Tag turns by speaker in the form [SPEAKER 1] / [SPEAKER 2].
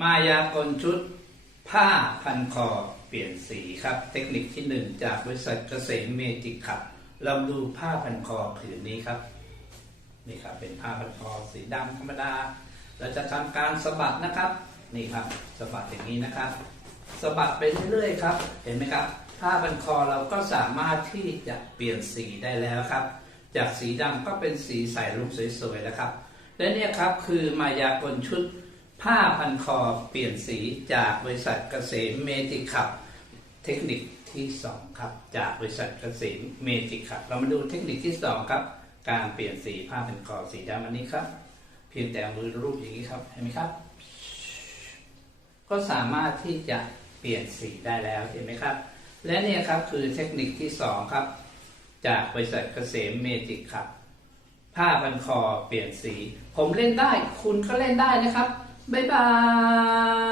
[SPEAKER 1] มายากลชุด ผ้าพันคอเปลี่ยนสีครับ เทคนิคที่หนึ่งจากบริษัทเกษมเมจิกครับเราดูผ้าพันคอผืนนี้ครับนี่ครับเป็นผ้าพันคอสีดำธรรมดา เราจะทำการสะบัดนะครับนี่ครับสะบัดอย่างนี้นะครับสะบัดไปเรื่อยๆครับ เห็นไหมครับผ้าพันคอเราก็สามารถที่จะเปลี่ยนสีได้แล้วครับ จากสีดำก็เป็นสีใสลุงสวยๆแล้วครับ และเนี่ยครับคือมายากลชุด ผ้าพันคอเปลี่ยนสีจากบริษัทเกษมเมจิกับ เทคนิคที่สองครับ จากบริษัทเกษมเมจิกับ เรามาดูเทคนิคที่สองครับ การเปลี่ยนสีผ้าพันคอสีดำอันนี้ครับ เพียงแต่มือรูปอย่างนี้ครับเห็นไหมครับ ก็สามารถที่จะเปลี่ยนสีได้แล้วเห็นไหมครับ และเนี่ยครับคือเทคนิคที่สองครับ จากบริษัทเกษมเมจิกับ ผ้าพันคอเปลี่ยนสี ผมเล่นได้ คุณก็เล่นได้นะครับ บ๊ายบาย